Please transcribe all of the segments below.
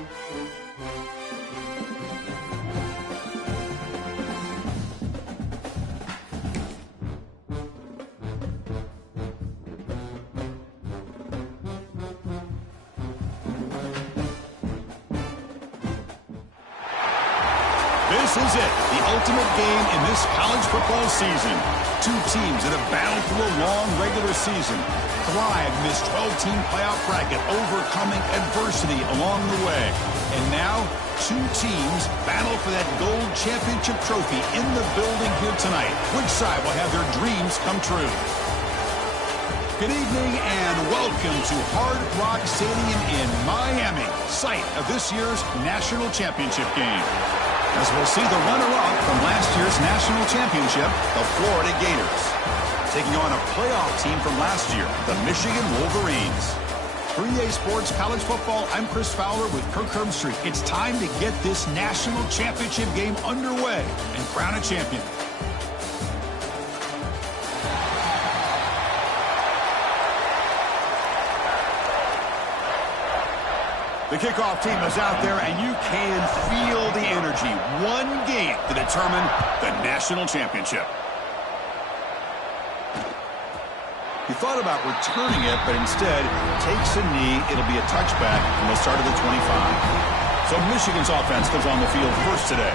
This is it, the ultimate game in this college football season. Two teams that have battled through a long regular season, thrived in this 12-team playoff bracket, overcoming adversity along the way. And now, two teams battle for that gold championship trophy in the building here tonight. Which side will have their dreams come true? Good evening and welcome to Hard Rock Stadium in Miami, site of this year's national championship game. As we'll see the runner-up from last year's national championship, the Florida Gators, taking on a playoff team from last year, the Michigan Wolverines. For EA Sports College Football, I'm Chris Fowler with Kirk Herbstreit. It's time to get this national championship game underway and crown a champion. The kickoff team is out there, and you can feel the energy. One game to determine the national championship. He thought about returning it, but instead takes a knee. It'll be a touchback from the start of the 25. So Michigan's offense comes on the field first today.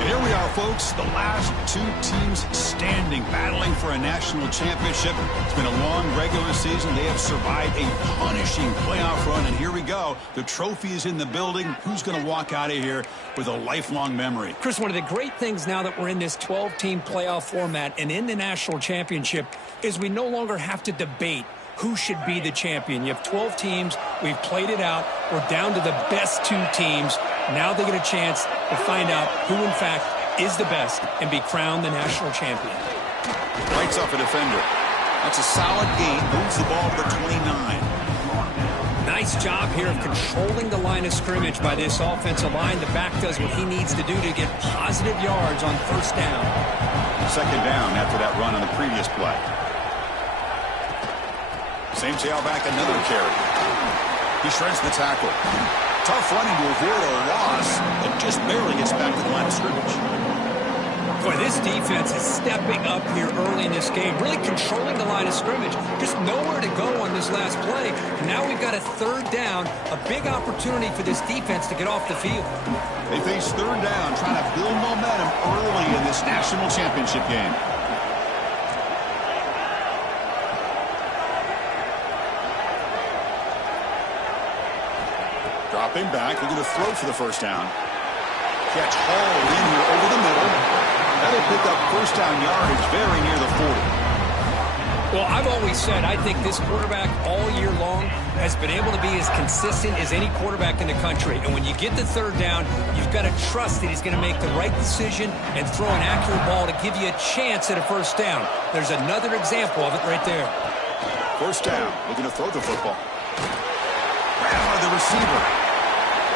And here we are, folks, the last two teams standing, battling for a national championship. It's been a long regular season. They have survived a punishing playoff run, and here we go. The trophy is in the building. Who's going to walk out of here with a lifelong memory? Chris, one of the great things now that we're in this 12-team playoff format and in the national championship is we no longer have to debate who should be the champion. You have 12 teams. We've played it out. We're down to the best two teams. Now they get a chance to find out who, in fact, is the best and be crowned the national champion. Lights off a defender. That's a solid gain. Moves the ball to the 29. Nice job here of controlling the line of scrimmage by this offensive line. The back does what he needs to do to get positive yards on first down. Second down after that run on the previous play. Same tailback, another carry. He shreds the tackle. Tough running to avoid a loss, but just barely gets back to the line of scrimmage. Boy, this defense is stepping up here early in this game, really controlling the line of scrimmage. Just nowhere to go on this last play. And now we've got a third down, a big opportunity for this defense to get off the field. They face third down, trying to build momentum early in this national championship game. Dropping back, looking to throw for the first down. Catch hauled in here over the middle. That'll pick up first down yardage very near the 40. Well, I've always said I think this quarterback all year long has been able to be as consistent as any quarterback in the country. And when you get the third down, you've got to trust that he's going to make the right decision and throw an accurate ball to give you a chance at a first down. There's another example of it right there. First down, looking to throw the football. Grab by the receiver.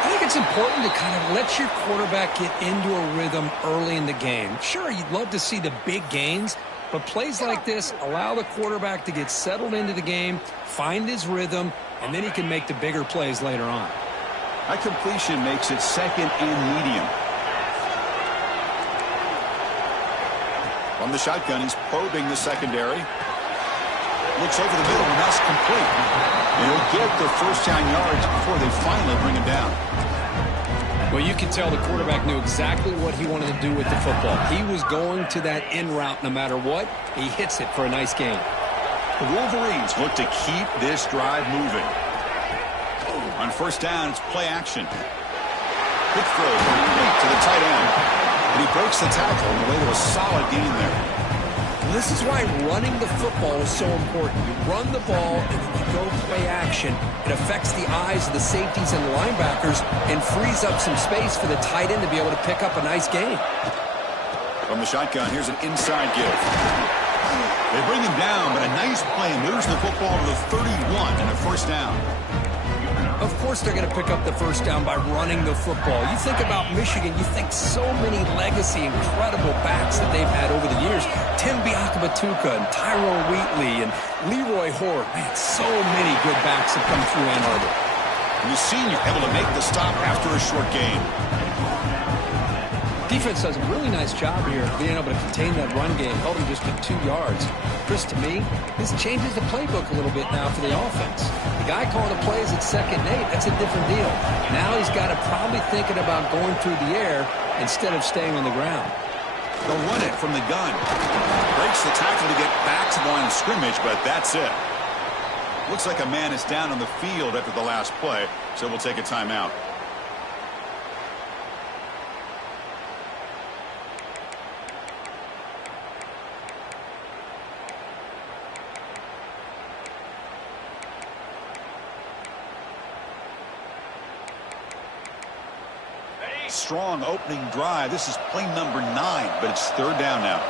I think it's important to kind of let your quarterback get into a rhythm early in the game. Sure, you'd love to see the big gains, but plays like this allow the quarterback to get settled into the game, find his rhythm, and then he can make the bigger plays later on. That completion makes it second and medium. From the shotgun, he's probing the secondary. Looks over the middle, and that's complete. And he'll get the first down yards before they finally bring him down. Well, you can tell the quarterback knew exactly what he wanted to do with the football. He was going to that in route no matter what. He hits it for a nice gain. The Wolverines look to keep this drive moving. On first down, it's play action. Quick throw complete to the tight end. And he breaks the tackle on the way to a solid gain there. This is why running the football is so important. You run the ball and then you go play action. It affects the eyes of the safeties and the linebackers and frees up some space for the tight end to be able to pick up a nice gain. From the shotgun, here's an inside give. They bring him down, but a nice play moves the football to the 31 and a first down. Of course they're going to pick up the first down by running the football. You think about Michigan, you think so many legacy, incredible backs that they've had over the years. Tim Biakabatuka and Tyrone Wheatley and Leroy Horde. Man, so many good backs have come through Ann Arbor. And the senior able to make the stop after a short gain. Defense does a really nice job here of being able to contain that run game. Held him just to 2 yards. Chris, to me, this changes the playbook a little bit now for the offense. The guy calling the plays at 2nd and 8, that's a different deal. Now he's got to probably thinking about going through the air instead of staying on the ground. They'll run it from the gun. Breaks the tackle to get back to the line of scrimmage, but that's it. Looks like a man is down on the field after the last play, so we'll take a timeout. Strong opening drive. This is play number 9, but it's 3rd down now.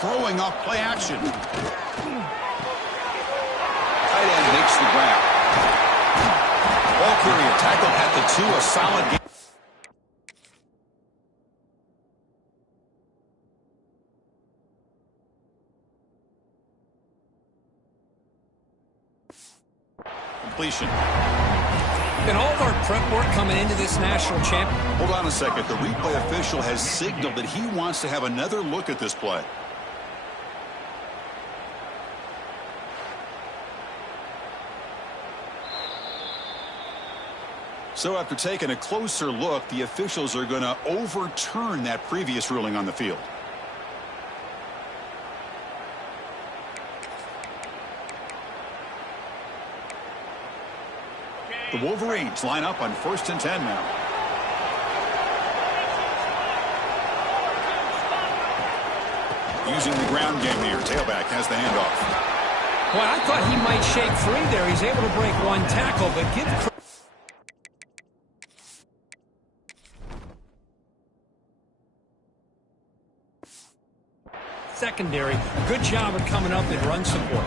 Throwing off play action. Tight end makes the grab. Ball carrier tackled at the 2, a solid game. Completion. And all of our prep work coming into this national champion. Hold on a second. The replay official has signaled that he wants to have another look at this play. So after taking a closer look, the officials are going to overturn that previous ruling on the field. The Wolverines line up on 1st and 10 now. Using the ground game here. Tailback has the handoff. Well, I thought he might shake free there. He's able to break one tackle, but give secondary. Good job of coming up and run support.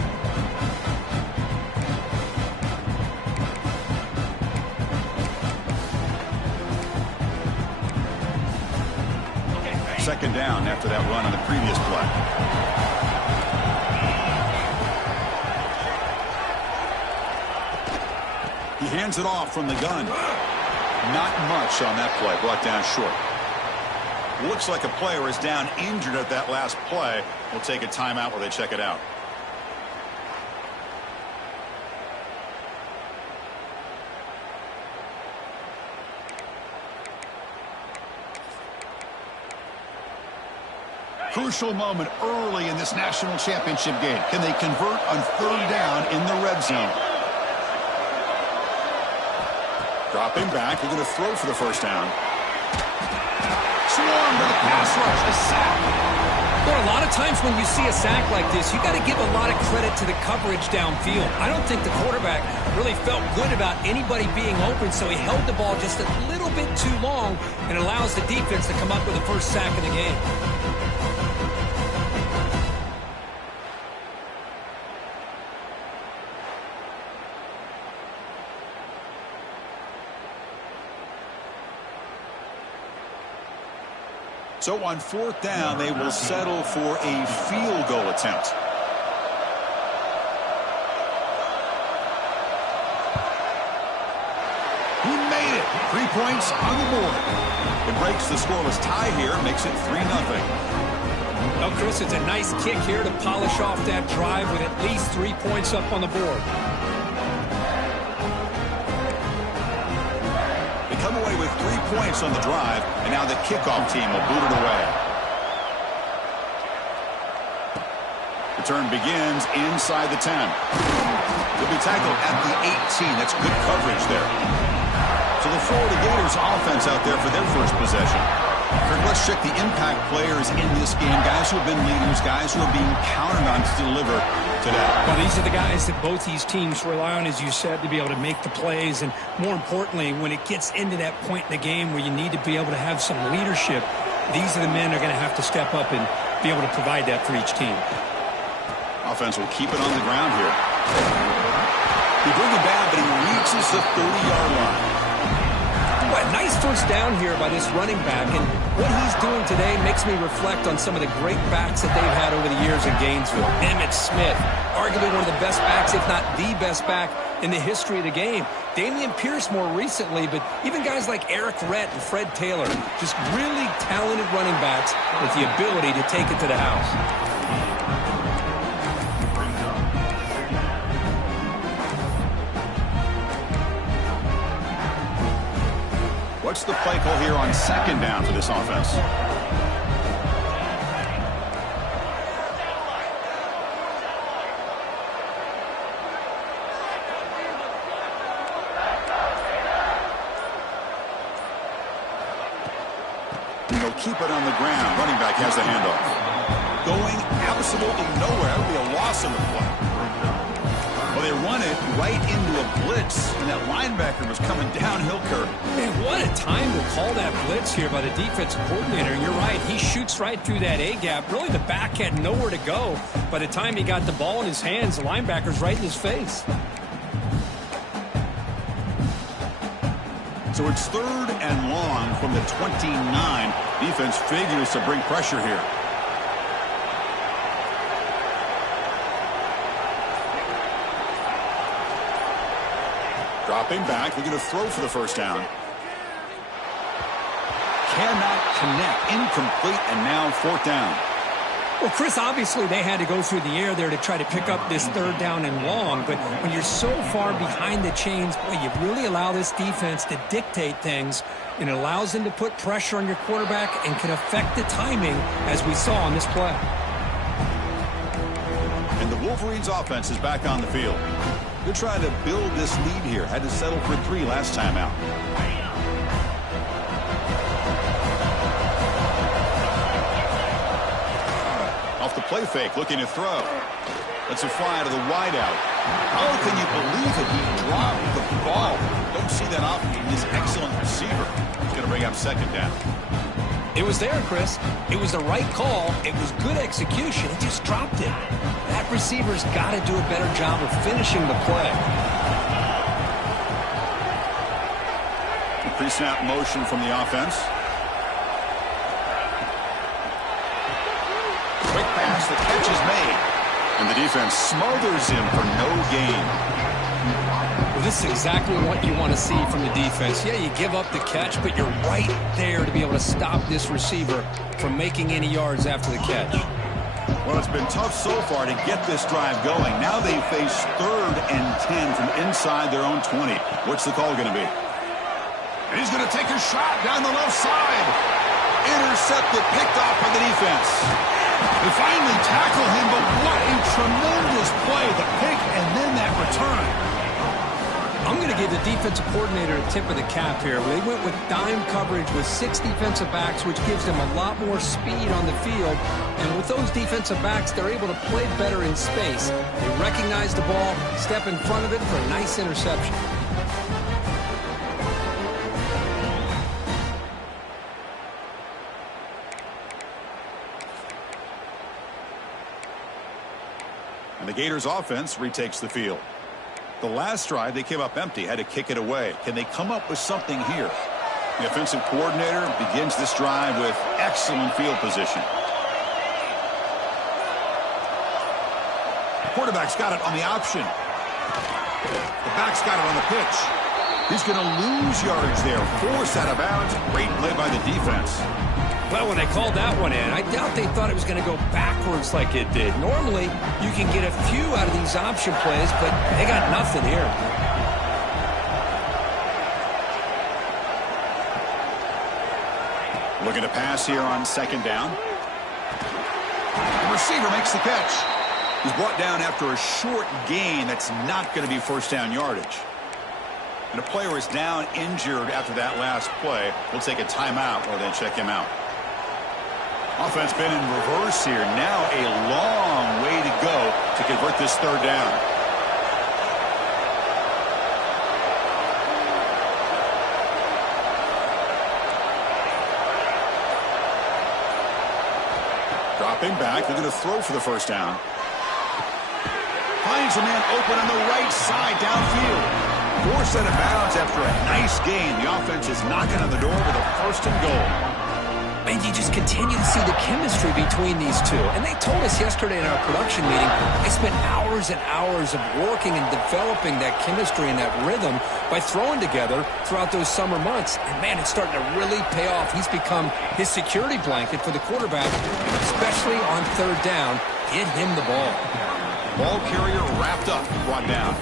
Second down after that run on the previous play. He hands it off from the gun. Not much on that play, brought down short. Looks like a player is down injured at that last play. We'll take a timeout while they check it out. Crucial moment early in this national championship game. Can they convert on 3rd down in the red zone? Dropping back. They're going to throw for the 1st down. Swarm to the pass rush. A sack. Well, a lot of times when you see a sack like this, you got to give a lot of credit to the coverage downfield. I don't think the quarterback really felt good about anybody being open, so he held the ball just a little bit too long and allows the defense to come up with the 1st sack of the game. So on 4th down, they will settle for a field goal attempt. He made it. 3 points on the board. It breaks the scoreless tie here, makes it 3-0. Well, Chris, it's a nice kick here to polish off that drive with at least 3 points up on the board. Come away with 3 points on the drive, and now the kickoff team will boot it away. Return begins inside the 10. He'll be tackled at the 18. That's good coverage there. So the Florida Gators offense out there for their first possession. Kirk, let's check the impact players in this game. Guys who have been leaders, guys who are being counted on to deliver today. Well, these are the guys that both these teams rely on, as you said, to be able to make the plays. And more importantly, when it gets into that point in the game where you need to be able to have some leadership, these are the men that are going to have to step up and be able to provide that for each team. Offense will keep it on the ground here. He bring it down, but he reaches the 30-yard line. Boy, A nice first down here by this running back, and what he's doing today makes me reflect on some of the great backs that they've had over the years in Gainesville. Emmitt Smith, arguably one of the best backs, if not the best back in the history of the game. Damian Pierce more recently, but even guys like Eric Rhett and Fred Taylor, just really talented running backs with the ability to take it to the house. What's the play call here on second down for this offense? And they'll keep it on the ground. Running back has the handoff. Going absolutely nowhere. That would be a loss on the play. Well, they run it right into a blitz, and that linebacker was coming downhill curve. Man, what a time to call that blitz here by the defensive coordinator. You're right. He shoots right through that A-gap. Really, the back had nowhere to go. By the time he got the ball in his hands, the linebacker's right in his face. So it's 3rd and long from the 29. Defense figures to bring pressure here. Dropping back, looking to throw for the first down. Cannot connect, incomplete, and now 4th down. Well, Chris, obviously they had to go through the air there to try to pick up this 3rd down and long, but when you're so far behind the chains, boy, you really allow this defense to dictate things, and it allows them to put pressure on your quarterback and can affect the timing, as we saw on this play. And the Wolverines' offense is back on the field. They're trying to build this lead here. Had to settle for 3 last time out. Off the play fake, looking to throw. Lets it fly to the wideout. How can you believe it? He dropped the ball. Don't see that often in this excellent receiver. He's going to bring up 2nd down. It was there, Chris. It was the right call. It was good execution. He just dropped it. That receiver's got to do a better job of finishing the play. Pre-snap motion from the offense. Quick pass, the catch is made. And the defense smothers him for no gain. Well, this is exactly what you want to see from the defense. Yeah, you give up the catch, but you're right there to be able to stop this receiver from making any yards after the catch. Well, it's been tough so far to get this drive going. Now they face 3rd and 10 from inside their own 20. What's the call going to be? And he's going to take a shot down the left side. Intercepted, picked off by the defense. They finally tackle him, but what a tremendous play. The pick and then that return. I'm going to give the defensive coordinator a tip of the cap here. They went with dime coverage with 6 defensive backs, which gives them a lot more speed on the field. And with those defensive backs, they're able to play better in space. They recognize the ball, step in front of it for a nice interception. And the Gators offense retakes the field. The last drive, they came up empty, had to kick it away. Can they come up with something here? The offensive coordinator begins this drive with excellent field position. The quarterback's got it on the option. The back's got it on the pitch. He's going to lose yards there. Forced out of bounds. Great play by the defense. Well, when they called that one in, I doubt they thought it was going to go backwards like it did. Normally, you can get a few out of these option plays, but they got nothing here. Looking to pass here on 2nd down. The receiver makes the catch. He's brought down after a short gain that's not going to be 1st down yardage. And a player is down injured after that last play. We'll take a timeout or then check him out. Offense been in reverse here. Now a long way to go to convert this 3rd down. Dropping back, they're going to throw for the 1st down. Finds a man open on the right side downfield. Forced out of bounds after a nice gain. The offense is knocking on the door with a first and goal. And you just continue to see the chemistry between these two. And they told us yesterday in our production meeting, they spent hours and hours of working and developing that chemistry and that rhythm by throwing together throughout those summer months. And, man, it's starting to really pay off. He's become his security blanket for the quarterback, especially on third down. Get him the ball. Ball carrier wrapped up, brought down.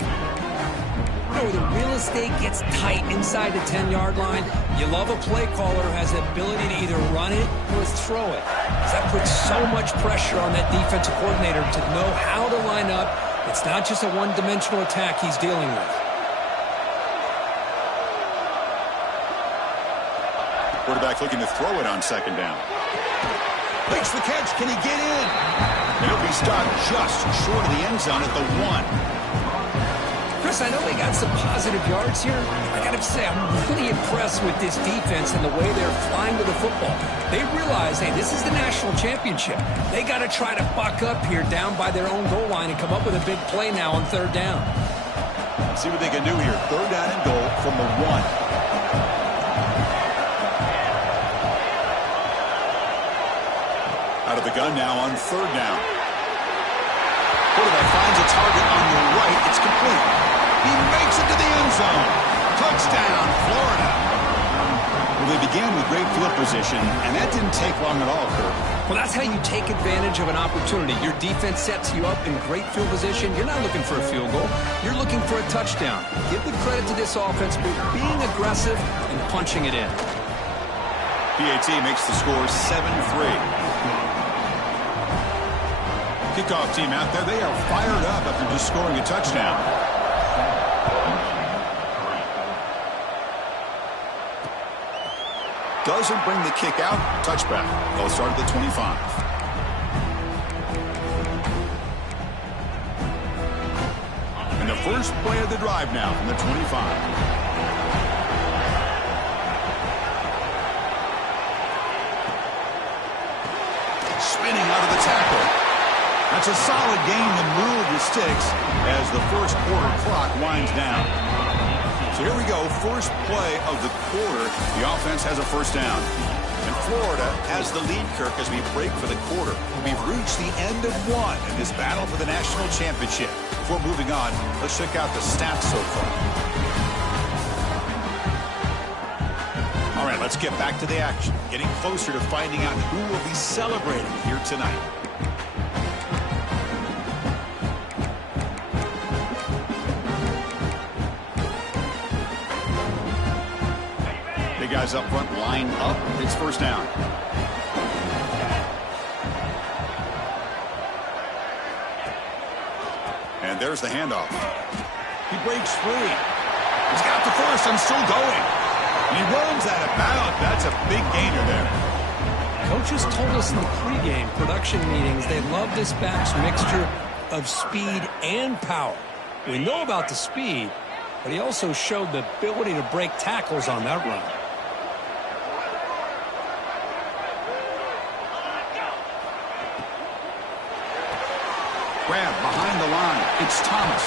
You know, the real estate gets tight inside the 10-yard line. You love a play caller who has the ability to either run it or throw it. Because that puts so much pressure on that defensive coordinator to know how to line up. It's not just a one-dimensional attack he's dealing with. Quarterback looking to throw it on second down. Makes the catch. Can he get in? He'll be stopped just short of the end zone at the 1. Chris, I know they got some positive yards here. I got to say, I'm really impressed with this defense and the way they're flying with the football. They realize, hey, this is the national championship. They got to try to buck up here down by their own goal line and come up with a big play now on third down. See what they can do here. Third down and goal from the 1. Out of the gun now on third down. Quarterback finds a target on the right. It's complete. He makes it to the end zone. Touchdown, Florida. Well, they began with great field position, and that didn't take long at all, Kirk. Well, that's how you take advantage of an opportunity. Your defense sets you up in great field position. You're not looking for a field goal. You're looking for a touchdown. Give the credit to this offense for being aggressive and punching it in. PAT makes the score 7-3. Kickoff team out there, they are fired up after just scoring a touchdown. Doesn't bring the kick out. Touchback. They'll start at the 25. And the first play of the drive now from the 25. Spinning out of the tackle. That's a solid gain to move the sticks as the first quarter clock winds down. So here we go, first play of the quarter. The offense has a first down. And Florida has the lead, Kirk, as we break for the quarter. We've reached the end of one in this battle for the national championship. Before moving on, let's check out the stats so far. All right, let's get back to the action. Getting closer to finding out who will be celebrating here tonight. Guys up front line up. It's first down. And there's the handoff. He breaks free. He's got the first and still going. And he runs out of bounds. That's a big gainer there. Coaches told us in the pregame production meetings they love this back's mixture of speed and power. We know about the speed, but he also showed the ability to break tackles on that run. Grab behind the line. It's Thomas.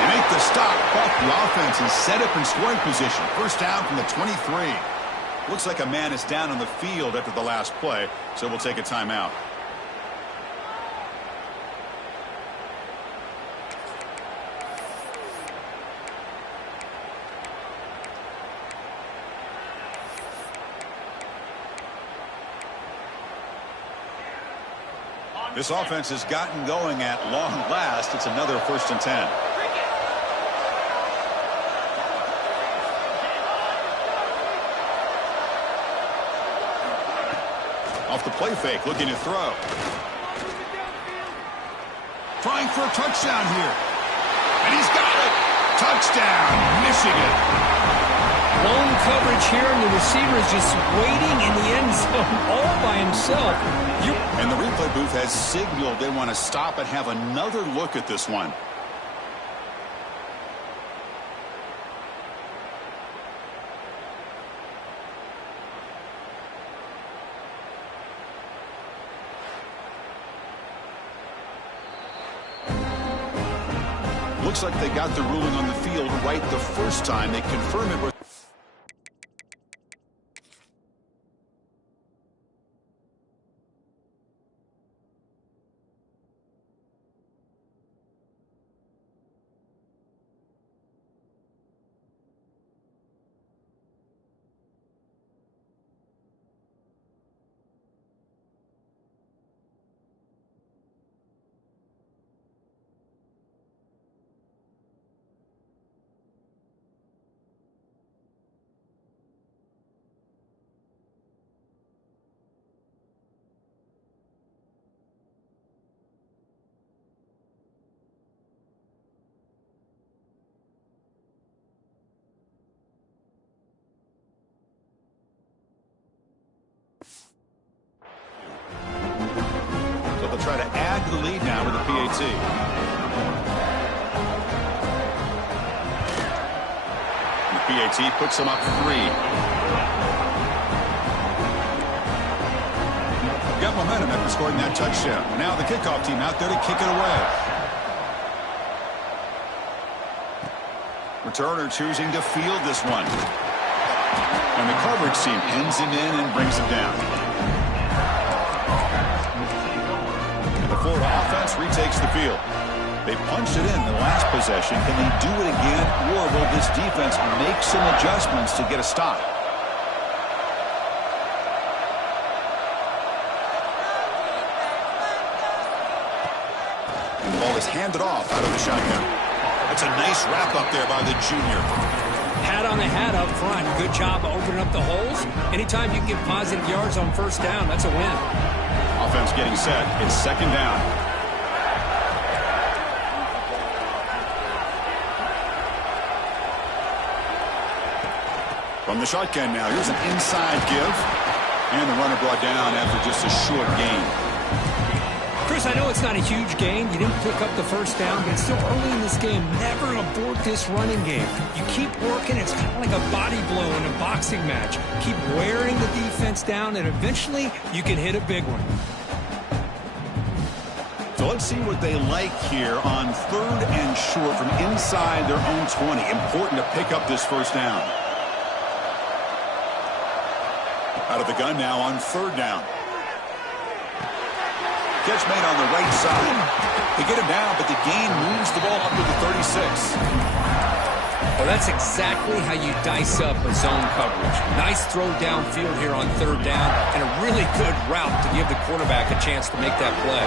They make the stop, but the offense is set up in scoring position. First down from the 23. Looks like a man is down on the field after the last play, so we'll take a timeout. This offense has gotten going at long last. It's another first and 10. Off the play fake, looking to throw. Trying for a touchdown here. And he's got it. Touchdown, Michigan. Lone coverage here, and the receiver is just waiting in the end zone all by himself. And the replay booth has signaled they want to stop and have another look at this one. Looks like they got the ruling on the field right the first time. They confirm it with... So they'll try to add to the lead now with the PAT. The PAT puts them up 3. Got momentum after scoring that touchdown. Now the kickoff team out there to kick it away. Returner choosing to field this one. And the coverage team pins him in and brings him down. And the Florida offense retakes the field. They punched it in the last possession. Can they do it again, or will this defense make some adjustments to get a stop? And the ball is handed off out of the shotgun. That's a nice wrap up there by the junior. Hat on the hat up front. Good job opening up the holes. Anytime you can get positive yards on first down, that's a win. Offense getting set. It's second down. From the shotgun now, here's an inside give. And the runner brought down after just a short gain. Chris, I know it's not a huge gain. You didn't pick up the first down, but it's still early in this game. Never abort this running game. You keep working. It's kind of like a body blow in a boxing match. Keep wearing the defense down, and eventually you can hit a big one. So let's see what they like here on 3rd and short from inside their own 20. Important to pick up this first down. Out of the gun now on 3rd down. Catch made on the right side. They get him down, but the gain moves the ball up to the 36. Well, that's exactly how you dice up a zone coverage. Nice throw downfield here on 3rd down, and a really good route to give the quarterback a chance to make that play.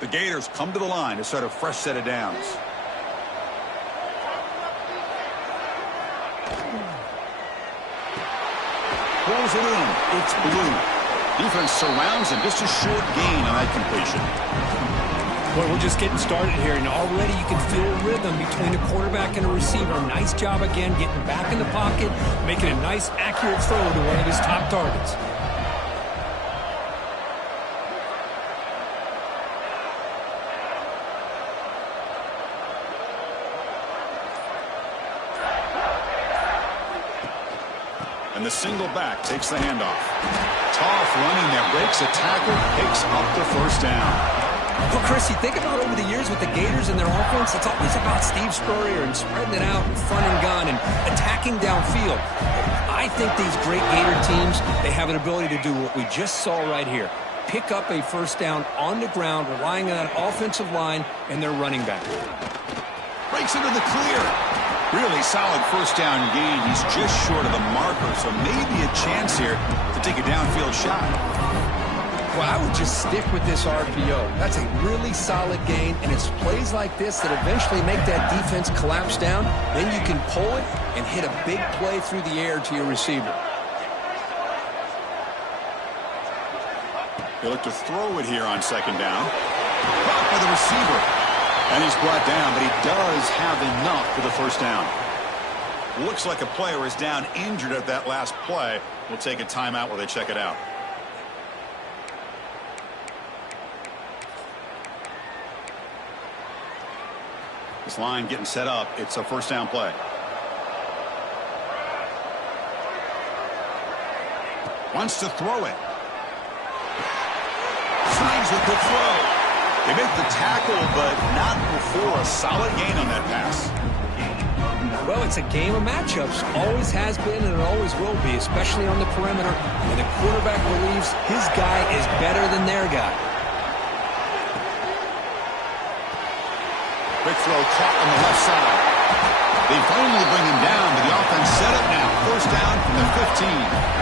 The Gators come to the line to start a fresh set of downs. Throws it in. It's blue. Defense surrounds him. Just a short gain on that completion. Well, we're just getting started here, and already you can feel a rhythm between a quarterback and a receiver. Nice job again getting back in the pocket, making a nice, accurate throw to one of his top targets. And the single back takes the handoff. Tough running there, breaks a tackle, picks up the first down. Well, Chris, you think about over the years with the Gators and their offense, it's always about Steve Spurrier and spreading it out and front and gun and attacking downfield. I think these great Gator teams, they have an ability to do what we just saw right here. Pick up a first down on the ground, relying on that offensive line and their running back. Breaks into the clear. Really solid first down gain. He's just short of the marker, so maybe a chance here to take a downfield shot. Well, I would just stick with this RPO. That's a really solid gain, and it's plays like this that eventually make that defense collapse down. Then you can pull it and hit a big play through the air to your receiver. He'll look to throw it here on second down. Caught by the receiver. And he's brought down, but he does have enough for the first down. Looks like a player is down injured at that last play. We'll take a timeout while they check it out. This line getting set up. It's a first down play. Wants to throw it. Signs with the throw. They make the tackle, but not before a solid gain on that pass. Well, it's a game of matchups. Always has been and it always will be, especially on the perimeter. And the quarterback believes his guy is better than their guy. Quick throw caught on the left side. They finally bring him down, but the offense set up now. First down from the 15.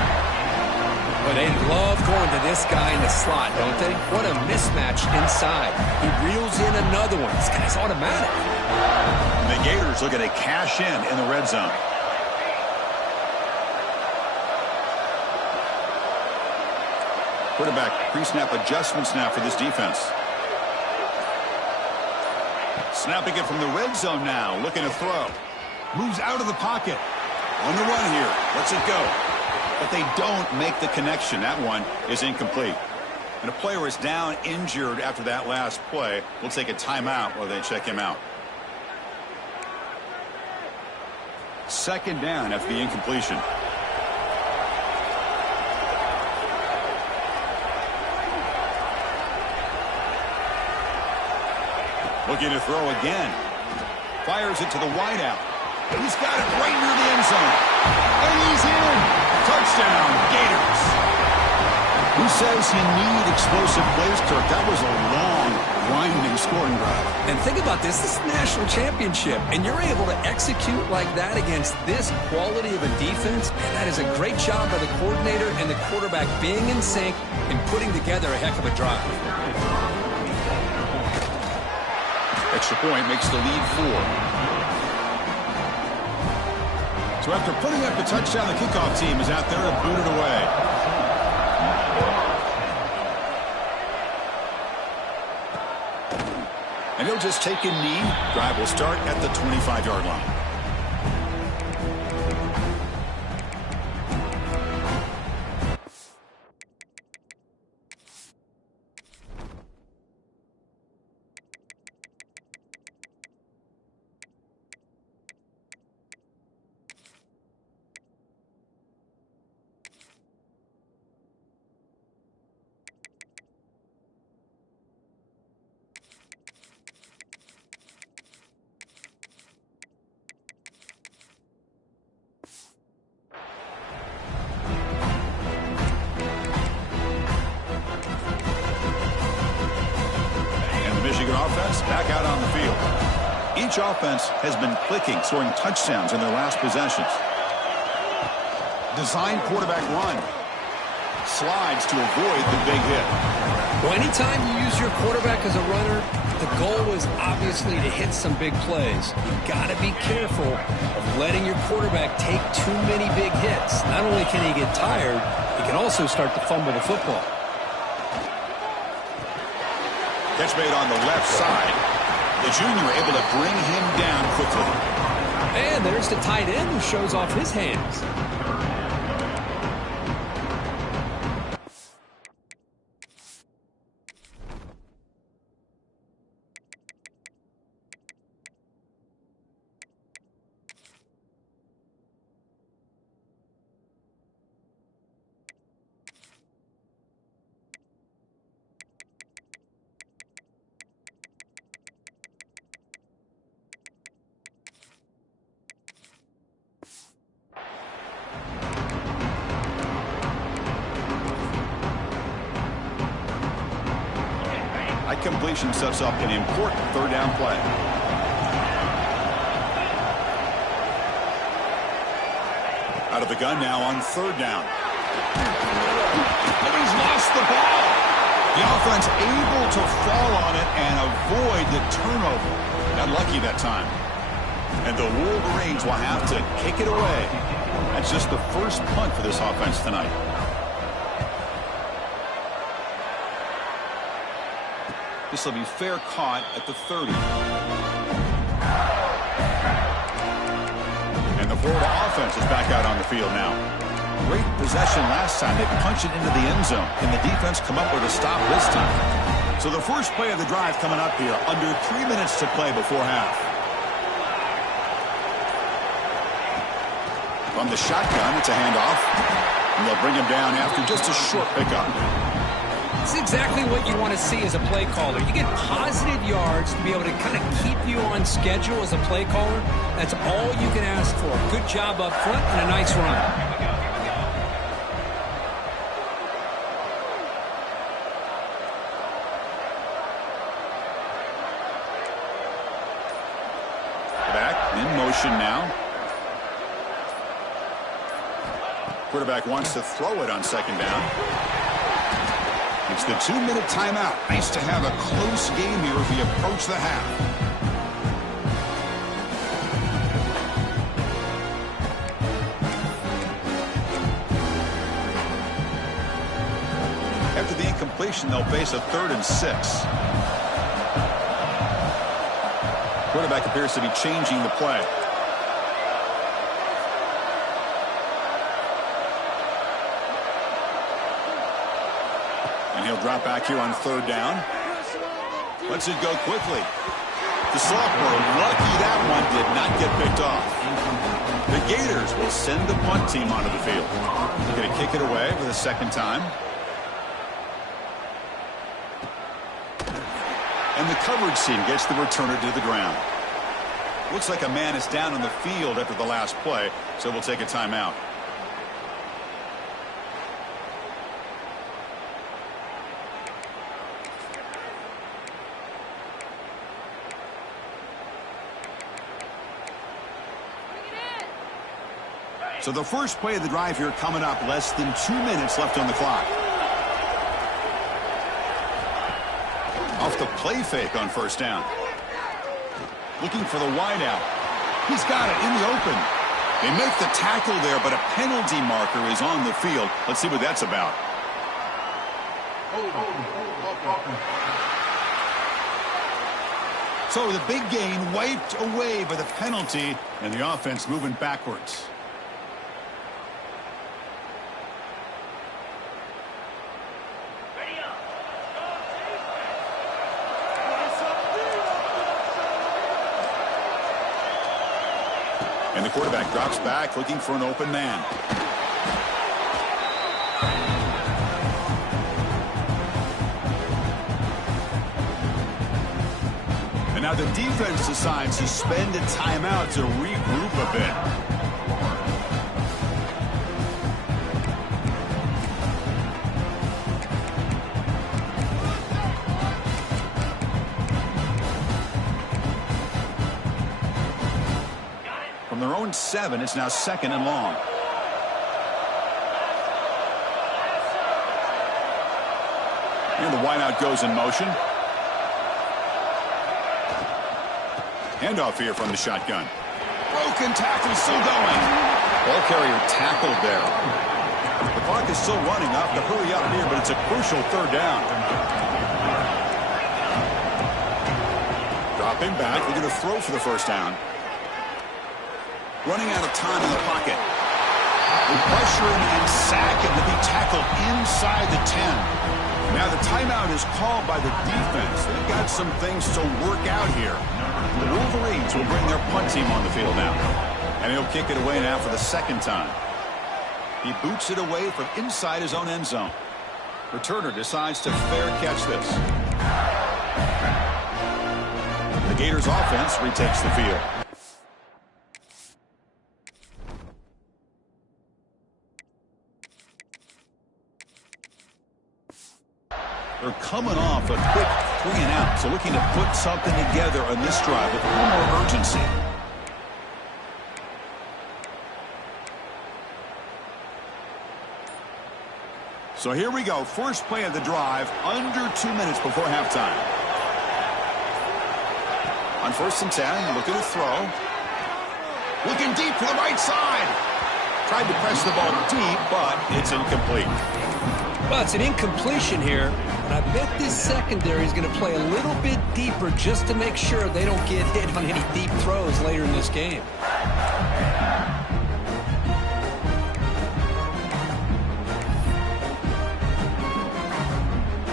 But they love going to this guy in the slot, don't they? What a mismatch inside. He reels in another one. This guy's automatic. The Gators looking to cash in the red zone. Quarterback pre-snap adjustments now for this defense. Snapping it from the red zone now, looking to throw. Moves out of the pocket. On the run here. Lets it go. But they don't make the connection. That one is incomplete. And a player is down injured after that last play. We'll take a timeout while they check him out. Second down after the incompletion. Looking to throw again. Fires it to the wideout. He's got it right near the end zone. And he's in. Touchdown, Gators. Who says you need explosive plays, Kirk? That was a long, winding scoring drive. And think about this. This is a national championship, and you're able to execute like that against this quality of a defense. And that is a great job by the coordinator and the quarterback being in sync and putting together a heck of a drive. Extra point makes the lead 4. So after putting up the touchdown, the kickoff team is out there to boot it away. And he'll just take a knee. Drive will start at the 25-yard line. Offense back out on the field. Each offense has been clicking, scoring touchdowns in their last possessions. Design quarterback run. Slides to avoid the big hit. Well, anytime you use your quarterback as a runner, the goal is obviously to hit some big plays. You've got to be careful of letting your quarterback take too many big hits. Not only can he get tired, he can also start to fumble the football. Catch made on the left side. The junior able to bring him down quickly. And there's the tight end who shows off his hands. Completion sets up an important third down play. Out of the gun now on third down. And he's lost the ball. The offense able to fall on it and avoid the turnover. Got lucky that time. And the Wolverines will have to kick it away. That's just the first punt for this offense tonight. This will be fair caught at the 30. And the Florida offense is back out on the field now. Great possession last time. They punched it into the end zone. Can the defense come up with a stop this time? So the first play of the drive coming up here. Under 3 minutes to play before half. From the shotgun, it's a handoff. And they'll bring him down after just a short pickup. That's exactly what you want to see as a play caller. You get positive yards to be able to kind of keep you on schedule as a play caller. That's all you can ask for. Good job up front and a nice run. In motion now. Quarterback wants to throw it on second down. It's the 2-minute timeout. Nice to have a close game here as we approach the half. After the incompletion, they'll face a 3rd and 6. Quarterback appears to be changing the play. And he'll drop back here on 3rd down. Lets it go quickly. The sophomore, lucky that one did not get picked off. The Gators will send the punt team onto the field. They're going to kick it away for the 2nd time. And the coverage team gets the returner to the ground. Looks like a man is down on the field after the last play, so we'll take a timeout. So the first play of the drive here coming up, less than 2 minutes left on the clock. Off the play fake on 1st down. Looking for the wideout. He's got it in the open. They make the tackle there, but a penalty marker is on the field. Let's see what that's about. So the big gain wiped away by the penalty, and the offense moving backwards. And the quarterback drops back, looking for an open man. And now the defense decides to spend a timeout to regroup a bit. From their own 7, it's now 2nd and long. And the wideout goes in motion. Handoff here from the shotgun. Broken tackle, still going. Ball carrier tackled there. The clock is still running. Off to hurry up here, but it's a crucial 3rd down. Dropping back, looking to throw for the 1st down. Running out of time in the pocket. They pressure him and sack him to be tackled inside the 10. Now the timeout is called by the defense. They've got some things to work out here. The Wolverines will bring their punt team on the field now. And he'll kick it away now for the 2nd time. He boots it away from inside his own end zone. Returner decides to fair catch this. The Gators offense retakes the field. They're coming off a quick 3-and-out, so looking to put something together on this drive with a little more urgency. So here we go. First play of the drive, under 2 minutes before halftime. On 1st and 10, looking to throw. Looking deep to the right side. Tried to press the ball deep, but it's incomplete. Well, it's an incompletion here, and I bet this secondary is going to play a little bit deeper just to make sure they don't get hit on any deep throws later in this game.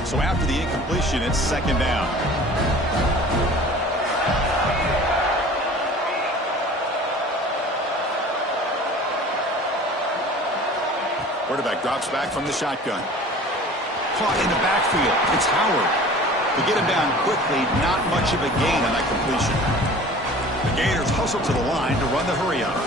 So after the incompletion, it's 2nd down. Quarterback drops back from the shotgun. caught in the backfield. It's Howard. To get him down quickly, not much of a gain on that completion. The Gators hustle to the line to run the hurry-up.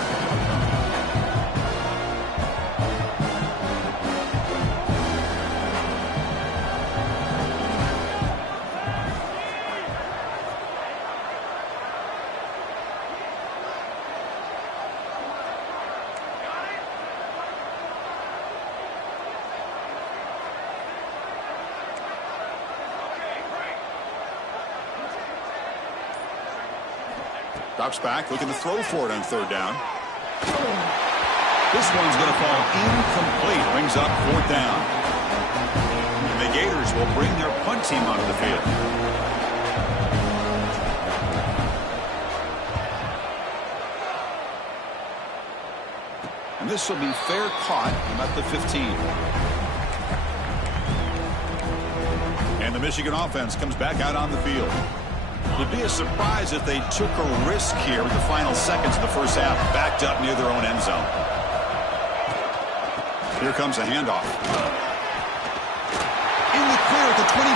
Drops back, looking to throw for it on third down. This one's going to fall incomplete. Brings up fourth down. And the Gators will bring their punt team onto the field. And this will be fair caught about the 15. And the Michigan offense comes back out on the field. It would be a surprise if they took a risk here with the final seconds of the first half, backed up near their own end zone. Here comes a handoff. In the clear at the 25.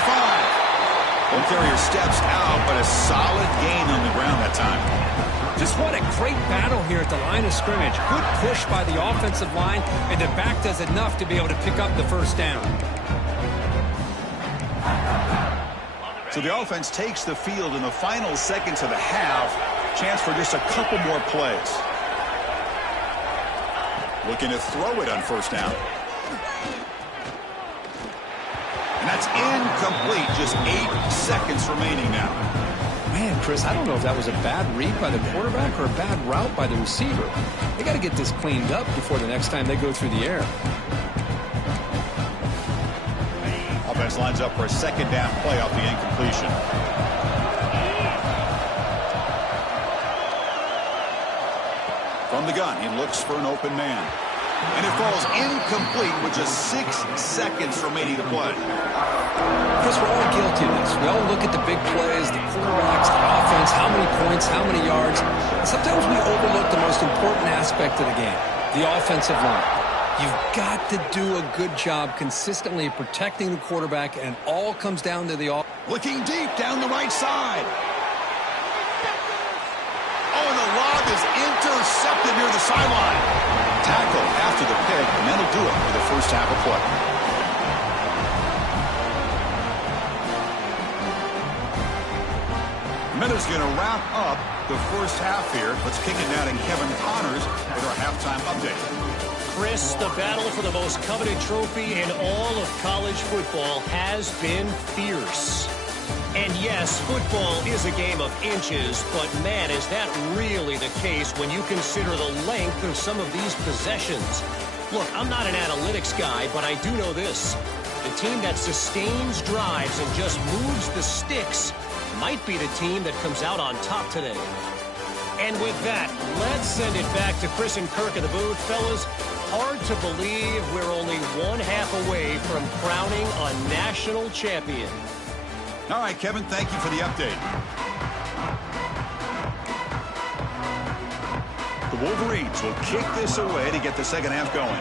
Ball carrier steps out, but a solid gain on the ground that time. Just what a great battle here at the line of scrimmage. Good push by the offensive line, and the back does enough to be able to pick up the first down. So the offense takes the field in the final seconds of the half. Chance for just a couple more plays. Looking to throw it on first down. And that's incomplete. Just 8 seconds remaining now. Man, Chris, I don't know if that was a bad read by the quarterback or a bad route by the receiver. They got to get this cleaned up before the next time they go through the air. Offense lines up for a second down play off the incompletion. From the gun, he looks for an open man. And it falls incomplete with just 6 seconds remaining to play. Chris, we're all guilty of this. We all look at the big plays, the quarterbacks, the offense, how many points, how many yards. And sometimes we overlook the most important aspect of the game, the offensive line. You've got to do a good job consistently protecting the quarterback, and it all comes down to the offense. Looking deep down the right side. Oh, and the lob is intercepted near the sideline. Tackle after the pick, and that'll do it for the first half of play. Minute's going to wrap up the first half here. Let's kick it down to Kevin Connors with our halftime update. Chris, the battle for the most coveted trophy in all of college football has been fierce. And yes, football is a game of inches, but man, is that really the case when you consider the length of some of these possessions. Look, I'm not an analytics guy, but I do know this. The team that sustains drives and just moves the sticks might be the team that comes out on top today. And with that, let's send it back to Chris and Kirk in the booth. Fellas, hard to believe we're only 1/2 away from crowning a national champion. All right, Kevin, thank you for the update. The Wolverines will kick this away to get the second half going.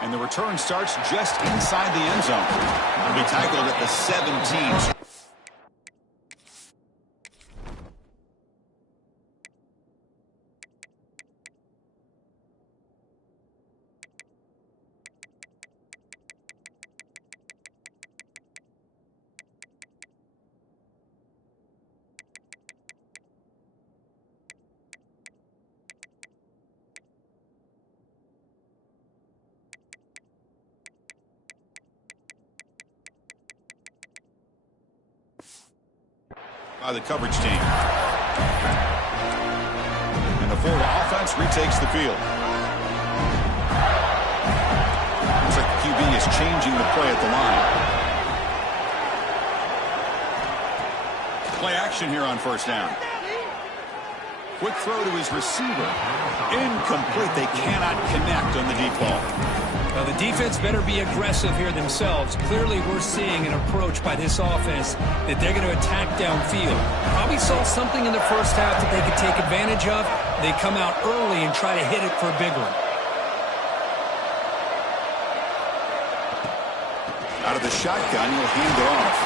And the return starts just inside the end zone. It'll be tackled at the 17. By the coverage team. And the Florida offense retakes the field. Looks like the QB is changing the play at the line. Play action here on first down. Quick throw to his receiver. Incomplete. They cannot connect on the deep ball. Now, the defense better be aggressive here themselves. Clearly, we're seeing an approach by this offense that they're going to attack downfield. Probably saw something in the first half that they could take advantage of. They come out early and try to hit it for a big one. Out of the shotgun, he'll hand it off.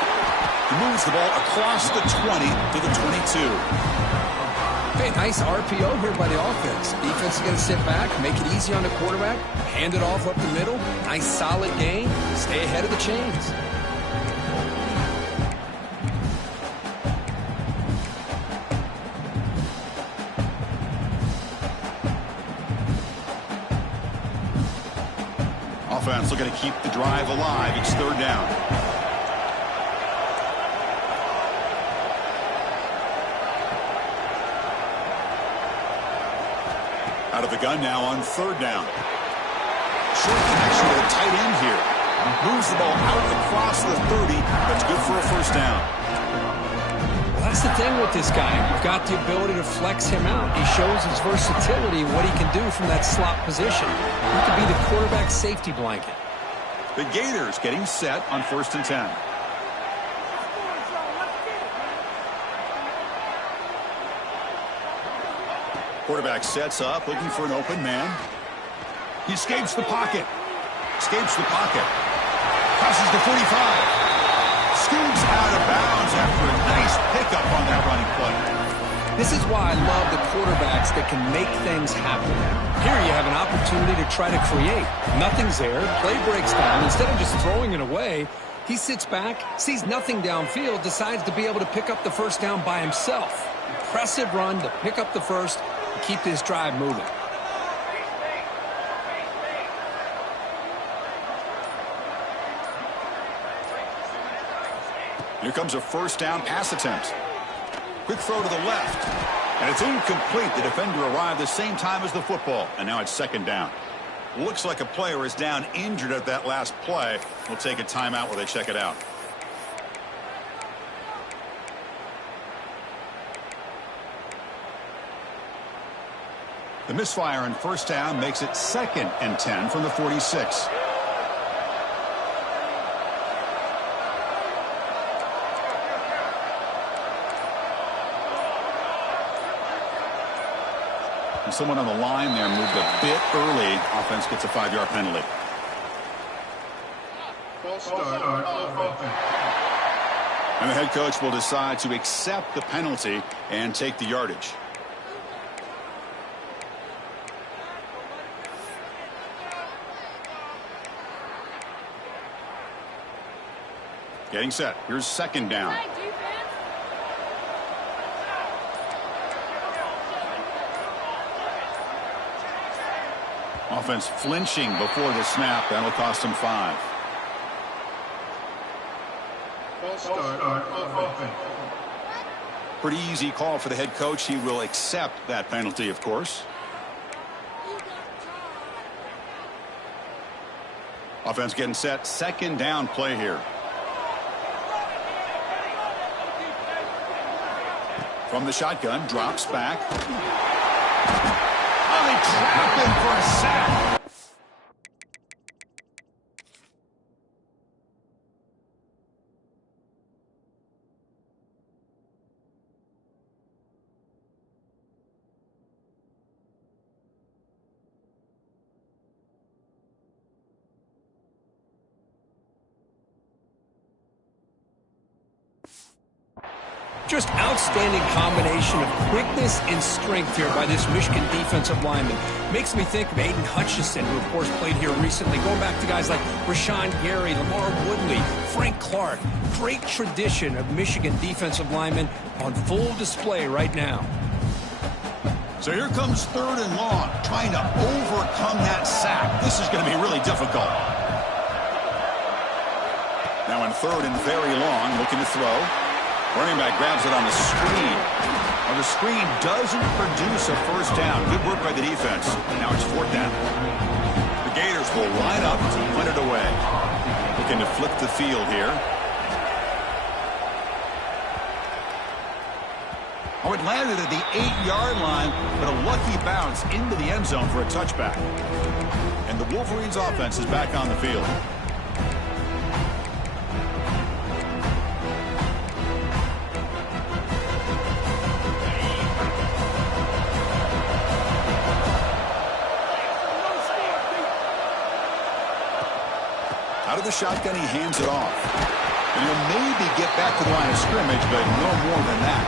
He moves the ball across the 20 to the 22. Okay, nice RPO here by the offense. Defense is going to sit back, make it easy on the quarterback, hand it off up the middle. Nice solid gain. Stay ahead of the chains. Offense looking to keep the drive alive. It's third down. Out of the gun now on third down. Short connection to the tight end here. Moves the ball out across the 30. That's good for a first down. Well, that's the thing with this guy. You've got the ability to flex him out. He shows his versatility and what he can do from that slot position. He could be the quarterback's safety blanket. The Gators getting set on 1st and 10. Quarterback sets up, looking for an open man. He escapes the pocket. Escapes the pocket. Crosses the 45. Scoots out of bounds after a nice pickup on that running play. This is why I love the quarterbacks that can make things happen. Here you have an opportunity to try to create. Nothing's there. Play breaks down. Instead of just throwing it away, he sits back, sees nothing downfield, decides to be able to pick up the first down by himself. Impressive run to pick up the first and keep this drive moving. Here comes a first down pass attempt. Quick throw to the left. And it's incomplete. The defender arrived the same time as the football. And now it's second down. Looks like a player is down injured at that last play. We'll take a timeout while they check it out. The misfire on first down makes it 2nd and 10 from the 46. And someone on the line there moved a bit early. Offense gets a 5-yard penalty. And the head coach will decide to accept the penalty and take the yardage. Getting set. Here's second down. Offense flinching before the snap. That'll cost him 5. Pretty easy call for the head coach. He will accept that penalty, of course. Offense getting set. Second down play here. From the shotgun, drops back. Oh, they trap him for a sack. Just outstanding combination of quickness and strength here by this Michigan defensive lineman. Makes me think of Aiden Hutchinson, who, of course, played here recently. Going back to guys like Rashawn Gary, Lamar Woodley, Frank Clark. Great tradition of Michigan defensive linemen on full display right now. So here comes 3rd and long, trying to overcome that sack. This is going to be really difficult. Now in 3rd and very long, looking to throw. Running back grabs it on the screen. Well, the screen doesn't produce a first down. Good work by the defense. Now it's 4th down. The Gators will line up to punt it away. Looking to flip the field here. Oh, it landed at the 8-yard line, but a lucky bounce into the end zone for a touchback. And the Wolverines offense is back on the field. shotgun, he hands it off. And he'll maybe get back to the line of scrimmage, but no more than that.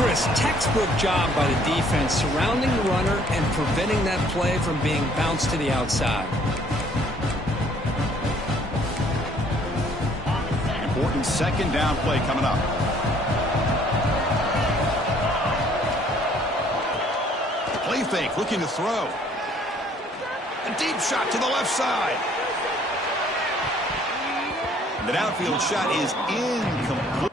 Chris, textbook job by the defense surrounding the runner and preventing that play from being bounced to the outside. Important second down play coming up. Play fake, looking to throw. A deep shot to the left side. The downfield shot is incomplete.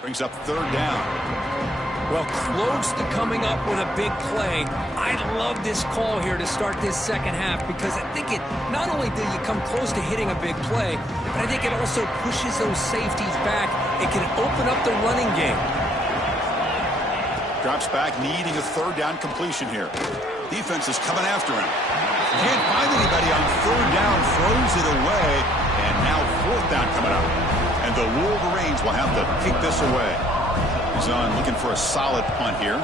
Brings up third down. Well, close to coming up with a big play. I love this call here to start this second half because I think it not only did you come close to hitting a big play, but I think it also pushes those safeties back. It can open up the running game. Drops back, needing a third down completion here. Defense is coming after him. Can't find anybody on third down, throws it away, and now fourth down coming up. And the Wolverines will have to kick this away. He's on looking for a solid punt here.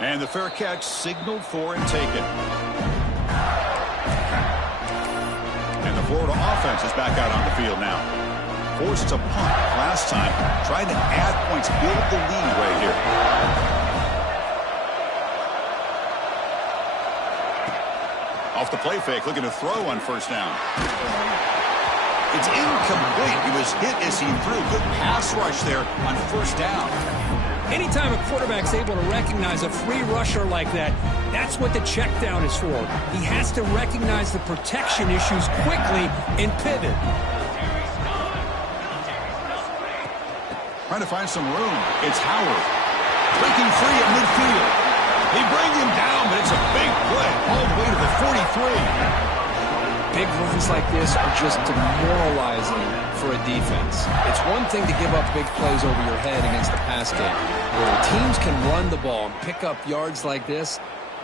And the fair catch signaled for and taken. And the Florida offense is back out on the field now. Forced to punt last time. Trying to add points, build the lead right here. Off the play fake, looking to throw on first down. It's incomplete. He was hit as he threw. Good pass rush there on first down. Anytime a quarterback's able to recognize a free rusher like that, that's what the check down is for. He has to recognize the protection issues quickly and pivot. Trying to find some room. It's Howard. Breaking free at midfield. They bring him down, but it's a big play all the way to the 43. Big runs like this are just demoralizing for a defense. It's one thing to give up big plays over your head against the pass game. When teams can run the ball and pick up yards like this,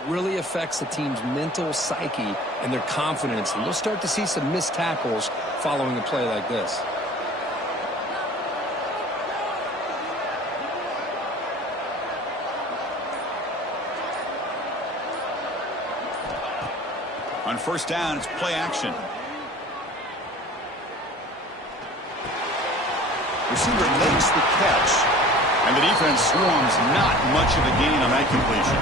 really affects the team's mental psyche and their confidence. And you'll start to see some missed tackles following a play like this. On first down, it's play action. Receiver makes the catch, and the defense swarms. Not much of a gain on that completion.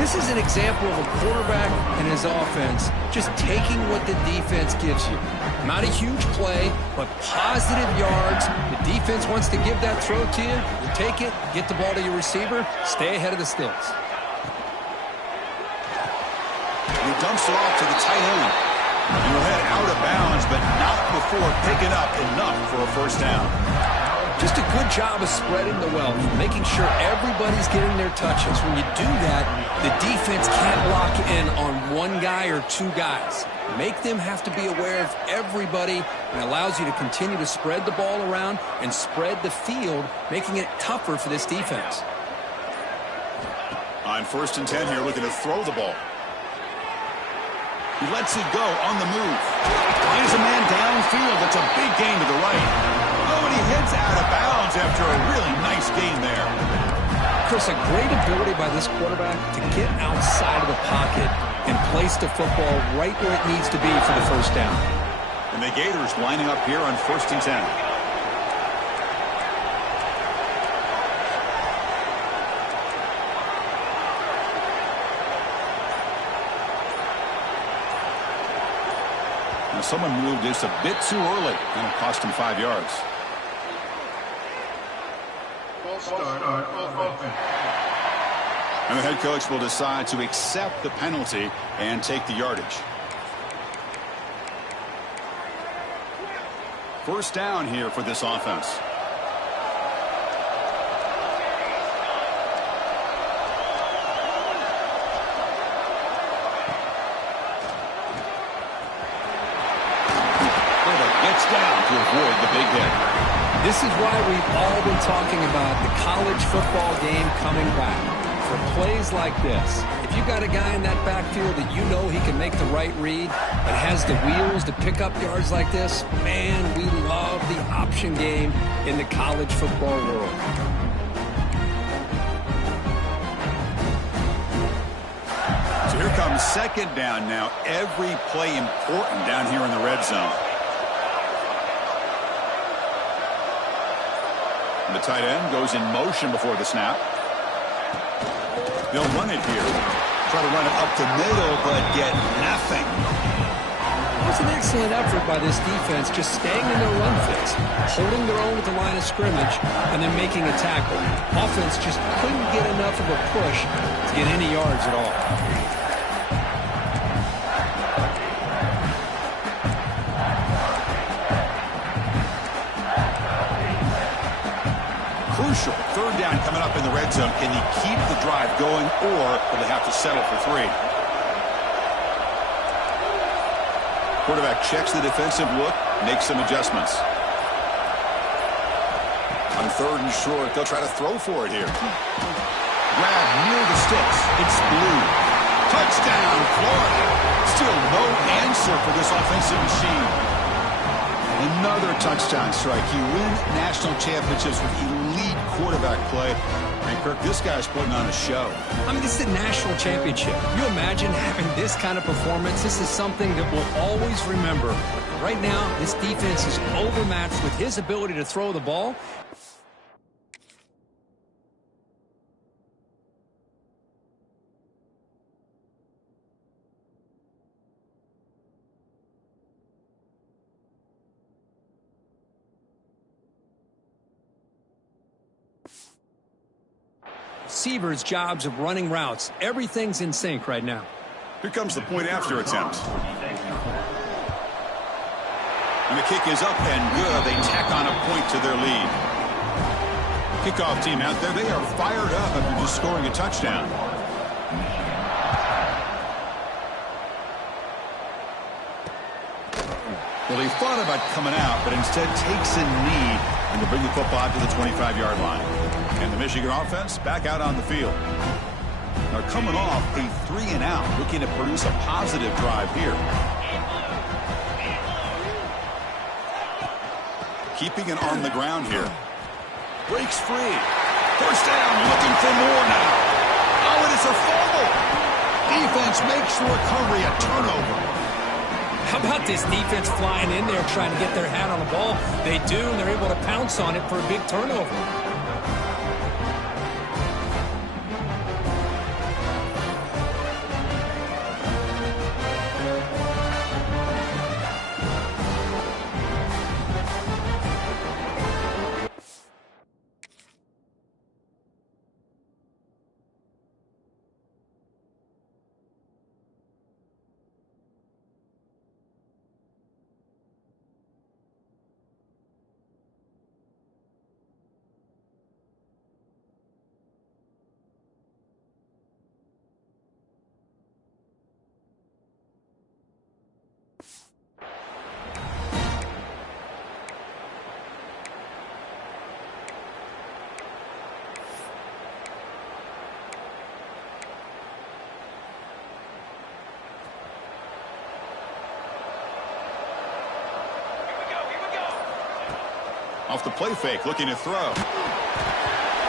This is an example of a quarterback and his offense just taking what the defense gives you. Not a huge play, but positive yards. The defense wants to give that throw to you. You take it, get the ball to your receiver, stay ahead of the sticks. He dumps it off to the tight end. He will head out of bounds, but not before picking up enough for a first down. Just a good job of spreading the wealth, making sure everybody's getting their touches. When you do that, the defense can't lock in on one guy or two guys. Make them have to be aware of everybody, and allows you to continue to spread the ball around and spread the field, making it tougher for this defense. On 1st and 10 here, looking to throw the ball. He lets it go on the move. Finds a man downfield. That's a big gain to the right. Oh, and he heads out of bounds after a really nice gain there. Chris, a great ability by this quarterback to get outside of the pocket and place the football right where it needs to be for the first down. And the Gators lining up here on 1st and 10. Someone moved just a bit too early, and it cost him 5 yards. And the head coach will decide to accept the penalty and take the yardage. First down here for this offense. Down to avoid the big hit. This is why we've all been talking about the college football game coming back. for plays like this. If you got a guy in that backfield that you know he can make the right read and has the wheels to pick up yards like this, man, we love the option game in the college football world. So here comes second down now. Every play important down here in the red zone. The tight end goes in motion before the snap. They'll run it here. Try to run it up the middle, but get nothing. It was an excellent effort by this defense, just staying in their run fits, holding their own at the line of scrimmage, and then making a tackle. Offense just couldn't get enough of a push to get any yards at all. Crucial. Third down coming up in the red zone. Can he keep the drive going, or will they have to settle for 3? Quarterback checks the defensive look, makes some adjustments. On third and short, they'll try to throw for it here. Grab near the sticks. It's blue. Touchdown, Florida. Still no answer for this offensive machine. Another touchdown strike. You win national championships with elite quarterback play. And, Kirk, this guy's putting on a show. I mean, this is a national championship. You imagine having this kind of performance? This is something that we'll always remember. Right now, this defense is overmatched with his ability to throw the ball. Receivers' jobs of running routes. Everything's in sync right now. Here comes the point after attempt. And the kick is up and good. They tack on a point to their lead. Kickoff team out there. They are fired up after just scoring a touchdown. Well, they thought about coming out, but instead takes a knee and to bring the football to the 25-yard line. And the Michigan offense back out on the field. They're coming off a 3-and-out, looking to produce a positive drive here. Keeping it on the ground here. Breaks free. First down, looking for more now. Oh, and it's a fumble. Defense makes the recovery a turnover. How about this defense flying in there trying to get their hat on the ball? They do, and they're able to pounce on it for a big turnover. Off the play fake, looking to throw. And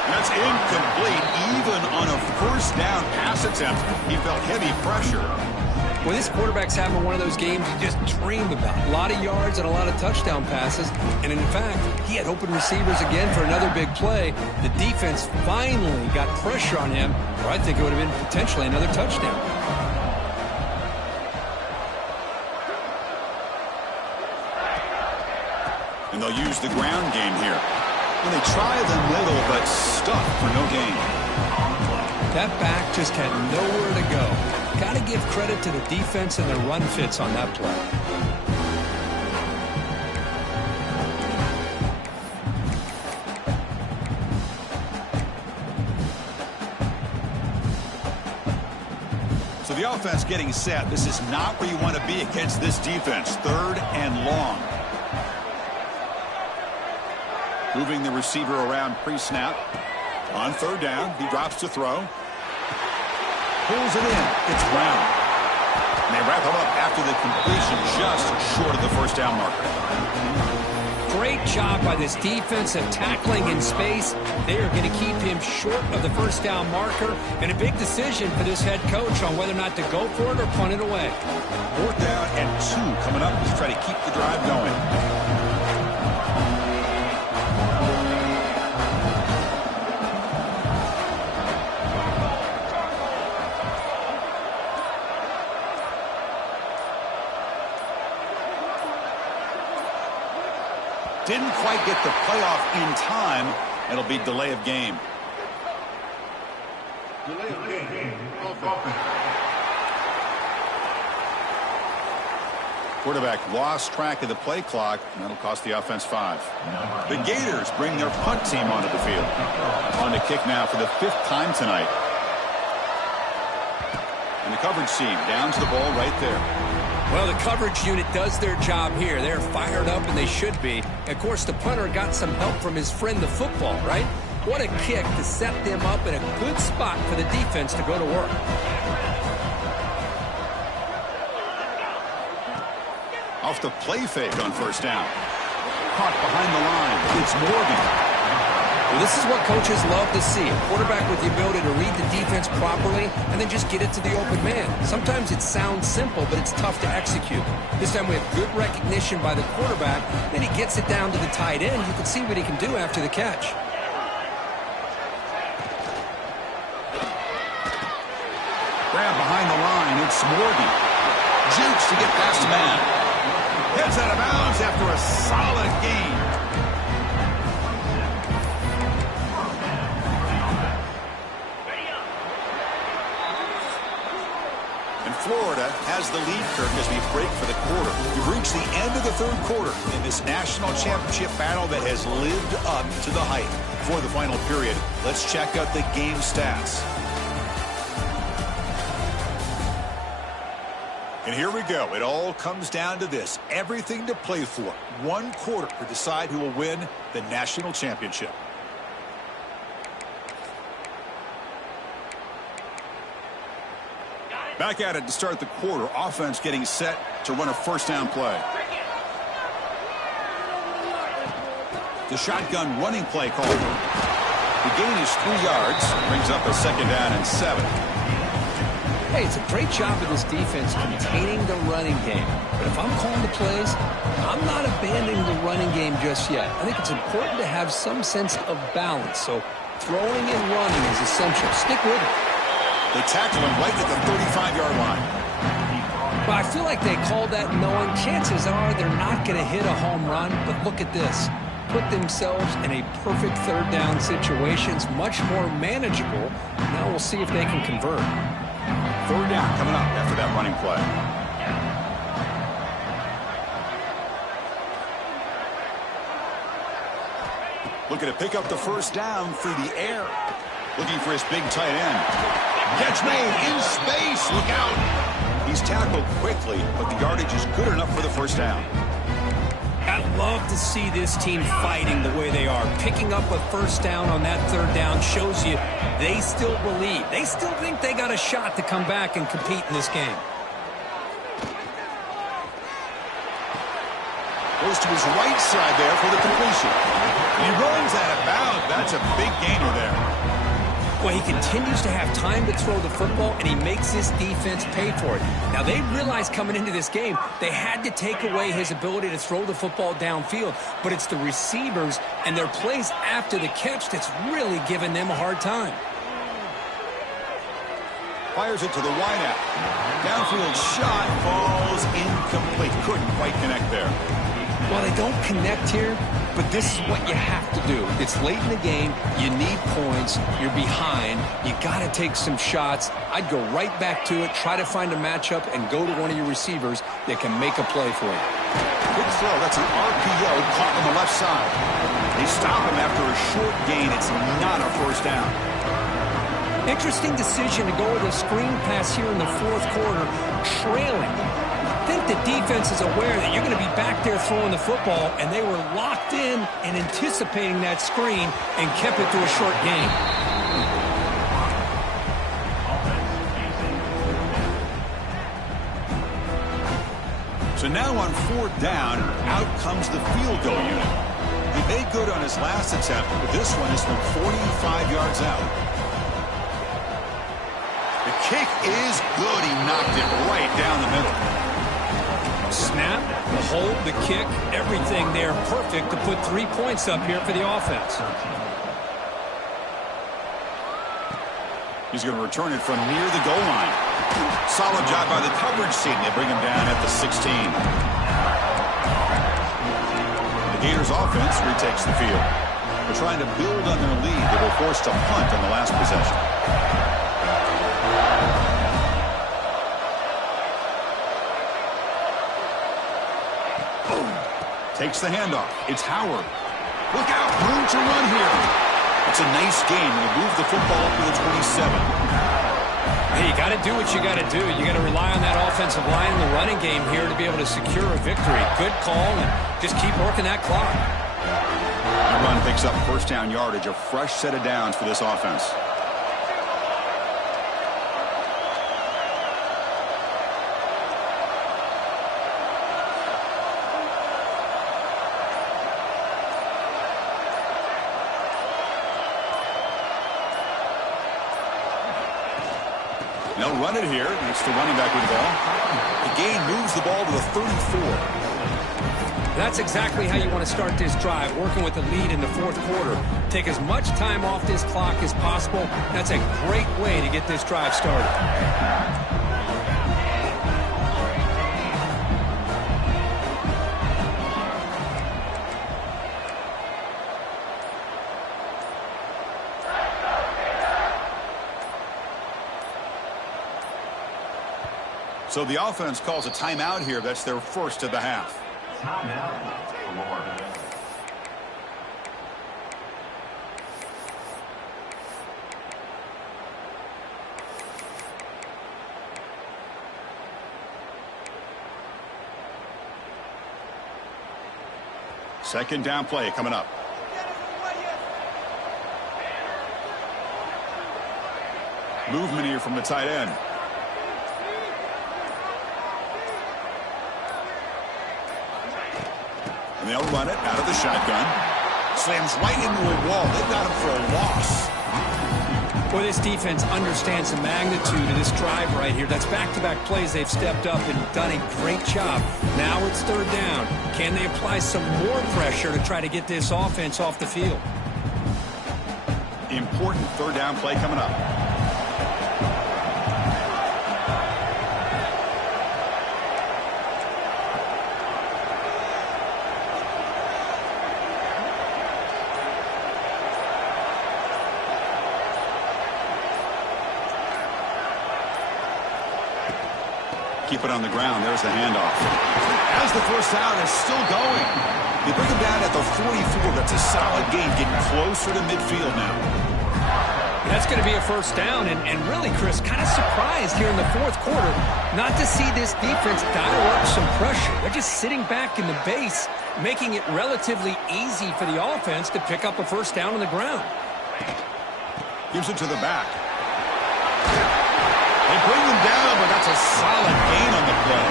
that's incomplete, even on a first down pass attempt. He felt heavy pressure. Well, this quarterback's having one of those games you just dreamed about. A lot of yards and a lot of touchdown passes. And in fact, he had open receivers again for another big play. The defense finally got pressure on him, or I think it would have been potentially another touchdown. And they'll use the ground game here. And they try the middle, but stuck for no gain. That back just had nowhere to go. Got to give credit to the defense and their run fits on that play. So the offense getting set. This is not where you want to be against this defense. Third and long. Moving the receiver around pre-snap. On third down, he drops to throw. pulls it in. It's Brown. And they wrap him up after the completion, just short of the first down marker. Great job by this defense of tackling in space. They are going to keep him short of the first down marker, and a big decision for this head coach on whether or not to go for it or punt it away. 4th down and 2 coming up to try to keep the drive going. Didn't quite get the playoff in time. It'll be delay of game. Delay of game. Quarterback lost track of the play clock, and that'll cost the offense 5. The Gators bring their punt team onto the field. On to kick now for the 5th time tonight. And the coverage team down to the ball right there. Well, the coverage unit does their job here. They're fired up, and they should be. Of course, the punter got some help from his friend, the football, right? What a kick to set them up in a good spot for the defense to go to work. Off the play fake on first down. Caught behind the line. It's Morgan. Well, this is what coaches love to see. A quarterback with the ability to read the defense properly and then just get it to the open man. Sometimes it sounds simple, but it's tough to execute. This time we have good recognition by the quarterback. Then he gets it down to the tight end. You can see what he can do after the catch. Grab behind the line. It's Morgan. Jukes to get past a man. Heads out of bounds after a solid gain. Florida has the lead, Kirk, as we break for the quarter. We've reached the end of the 3rd quarter in this national championship battle that has lived up to the hype. For the final period, let's check out the game stats. And here we go. It all comes down to this. Everything to play for. 1 quarter to decide who will win the national championship. Back at it to start the quarter. Offense getting set to run a first down play. The shotgun running play called. The gain is 3 yards. Brings up a 2nd down and 7. Hey, it's a great job of this defense containing the running game. But if I'm calling the plays, I'm not abandoning the running game just yet. I think it's important to have some sense of balance. So throwing and running is essential. Stick with it. They tackle him right at the 35-yard line. Well, I feel like they called that knowing chances are they're not going to hit a home run. But look at this. Put themselves in a perfect 3rd down situation. It's much more manageable. Now we'll see if they can convert. 3rd down coming up after that running play. Looking to pick up the first down through the air. Looking for his big tight end. Catch made in space. Look out. He's tackled quickly, but the yardage is good enough for the first down. I love to see this team fighting the way they are. Picking up a first down on that 3rd down shows you they still believe. They still think they got a shot to come back and compete in this game. Goes to his right side there for the completion. He runs out of bounds. That's a big gainer there. Well, he continues to have time to throw the football, and he makes his defense pay for it. Now, they realized coming into this game they had to take away his ability to throw the football downfield, but it's the receivers and their plays after the catch that's really giving them a hard time. Fires it to the wideout. Downfield shot falls incomplete. Couldn't quite connect there. Well, they don't connect here, but this is what you have to do. It's late in the game. You need points. You're behind. You got to take some shots. I'd go right back to it, try to find a matchup, and go to one of your receivers that can make a play for you. Good throw. That's an RPO caught on the left side. They stop him after a short gain. It's not a first down. Interesting decision to go with a screen pass here in the 4th quarter, trailing. I think the defense is aware that you're going to be back there throwing the football, and they were locked in and anticipating that screen and kept it to a short gain. So now on 4th down, out comes the field goal unit. He made good on his last attempt, but this one is from 45 yards out. The kick is good. He knocked it right down the middle. Snap, the hold, the kick, everything there perfect to put 3 points up here for the offense. He's going to return it from near the goal line. Solid job by the coverage team. They bring him down at the 16. The Gators offense retakes the field. They're trying to build on their lead. They were forced to punt on the last possession. Takes the handoff. It's Howard. Look out. Room to run here. It's a nice game. They move the football up to the 27. Hey, you got to do what you got to do. You got to rely on that offensive line and the running game here to be able to secure a victory. Good call, and just keep working that clock. The run picks up first down yardage. A fresh set of downs for this offense. They'll run it here. It's the running back with the ball. The gain moves the ball to the 34. That's exactly how you want to start this drive, working with the lead in the 4th quarter. Take as much time off this clock as possible. That's a great way to get this drive started. So the offense calls a timeout here. That's their first of the half. Second down play coming up. Movement here from the tight end. And they'll run it out of the shotgun. Slams right into a wall. They've got him for a loss. Boy, this defense understands the magnitude of this drive right here. That's back-to-back plays. They've stepped up and done a great job. Now it's 3rd down. Can they apply some more pressure to try to get this offense off the field? Important 3rd down play coming up. Keep it on the ground. There's the handoff. As the first down is still going. They bring him down at the 44. That's a solid gain, getting closer to midfield now. That's going to be a first down. And really, Chris, kind of surprised here in the 4th quarter not to see this defense dial up some pressure. They're just sitting back in the base, making it relatively easy for the offense to pick up a first down on the ground. Gives it to the back. They bring him down, but that's a solid gain on the play.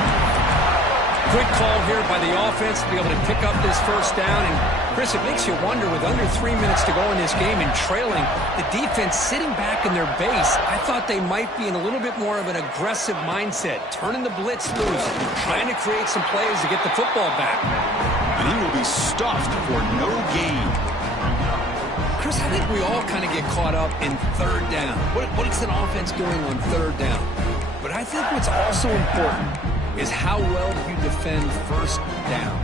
Good call here by the offense to be able to pick up this first down. And, Chris, it makes you wonder, with under 3 minutes to go in this game and trailing, the defense sitting back in their base, I thought they might be in a little bit more of an aggressive mindset, turning the blitz loose, trying to create some plays to get the football back. And he will be stuffed for no gain. Chris, I think we all kind of get caught up in 3rd down. What is an offense doing on 3rd down? But I think what's also important is how well you defend 1st down.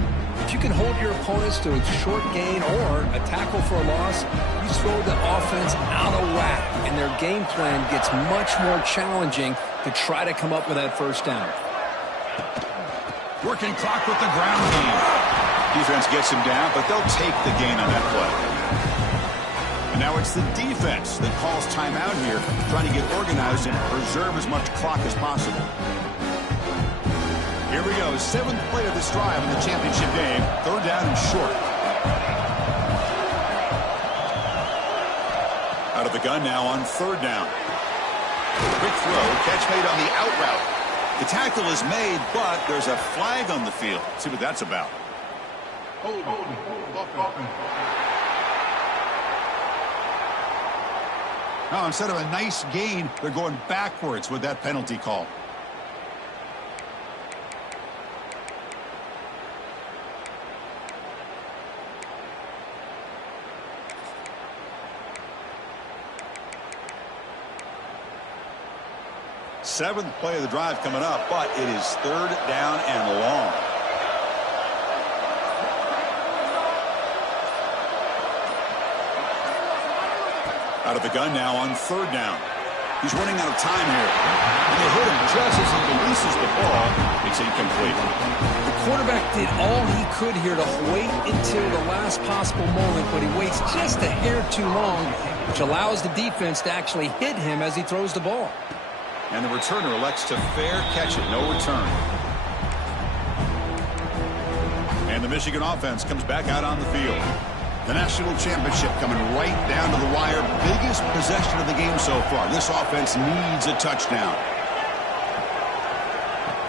If you can hold your opponents to a short gain or a tackle for a loss, you throw the offense out of whack, and their game plan gets much more challenging to try to come up with that first down. Working clock with the ground game. Defense gets him down, but they'll take the gain on that play. And now it's the defense that calls timeout here, trying to get organized and preserve as much clock as possible. Here we go, 7th play of this drive in the championship game. 3rd down and short. Out of the gun now on 3rd down. Quick throw, catch made on the out route. The tackle is made, but there's a flag on the field. Let's see what that's about. Now, instead of a nice gain, they're going backwards with that penalty call. Seventh play of the drive coming up, but it is third down and long. Out of the gun now on third down. He's running out of time here. And they hit him just as he releases the ball. It's incomplete. The quarterback did all he could here to wait until the last possible moment, but he waits just a hair too long, which allows the defense to actually hit him as he throws the ball. And the returner elects to fair catch it. No return. And the Michigan offense comes back out on the field. The national championship coming right down to the wire. Biggest possession of the game so far. This offense needs a touchdown.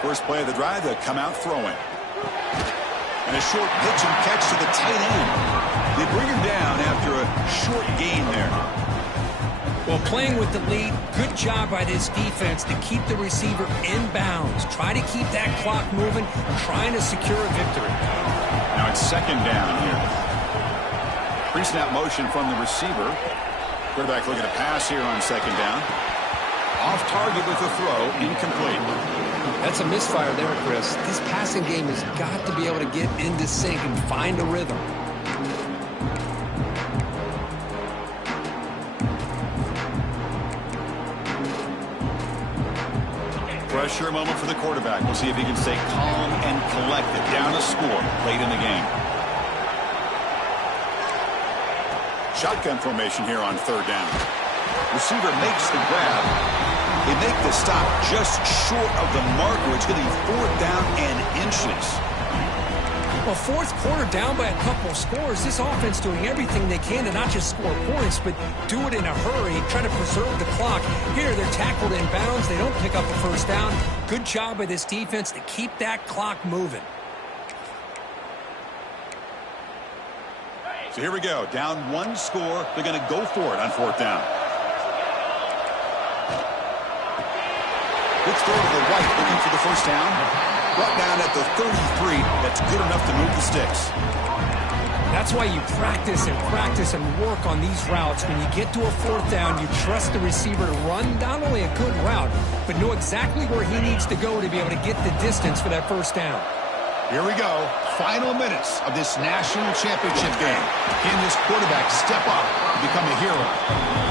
First play of the drive, they'll come out throwing. And a short pitch and catch to the tight end. They bring him down after a short gain there. Well, playing with the lead, good job by this defense to keep the receiver in bounds. Try to keep that clock moving, trying to secure a victory. Now it's second down here. Pre-snap motion from the receiver. Quarterback looking to pass here on second down. Off target with the throw, incomplete. That's a misfire there, Chris. This passing game has got to be able to get into sync and find a rhythm. Pressure moment for the quarterback. We'll see if he can stay calm and collected. Down a score late in the game. Shotgun formation here on third down. Receiver makes the grab. They make the stop just short of the marker. It's going to be fourth down and inches. Well, fourth quarter down by a couple scores. This offense doing everything they can to not just score points, but do it in a hurry, try to preserve the clock. Here, they're tackled in bounds. They don't pick up the first down. Good job by this defense to keep that clock moving. So here we go. Down one score. They're going to go for it on fourth down. Let's throw to the right, looking for the first down. Brought down at the 33. That's good enough to move the sticks. That's why you practice and work on these routes. When you get to a fourth down, you trust the receiver to run not only a good route, but know exactly where he needs to go to be able to get the distance for that first down. Here we go. Final minutes of this national championship game. Can this quarterback step up and become a hero?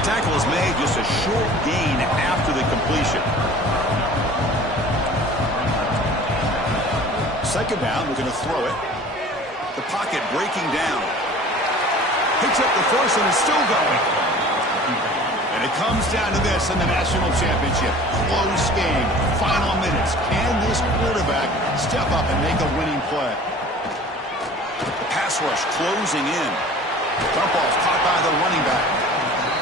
The tackle is made, just a short gain after the completion. Second down, we're going to throw it. The pocket breaking down. Picks up the first and is still going. And it comes down to this in the national championship. Close game. Final minutes. Can this quarterback step up and make a winning play? The pass rush closing in. Dump off caught by the running back.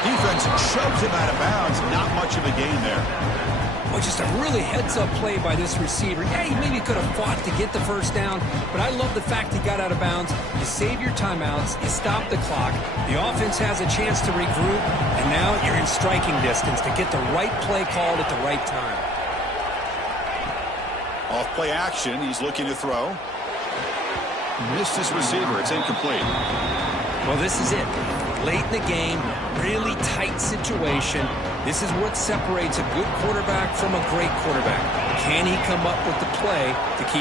Defense shoves him out of bounds. Not much of a gain there. Well, just a really heads-up play by this receiver. Yeah, he maybe could have fought to get the first down, but I love the fact he got out of bounds. You save your timeouts, you stop the clock, the offense has a chance to regroup, and now you're in striking distance to get the right play called at the right time. Off play action, he's looking to throw. Missed his receiver, it's incomplete. Well, this is it. Late in the game, really tight situation. This is what separates a good quarterback from a great quarterback. Can he come up with the play to keep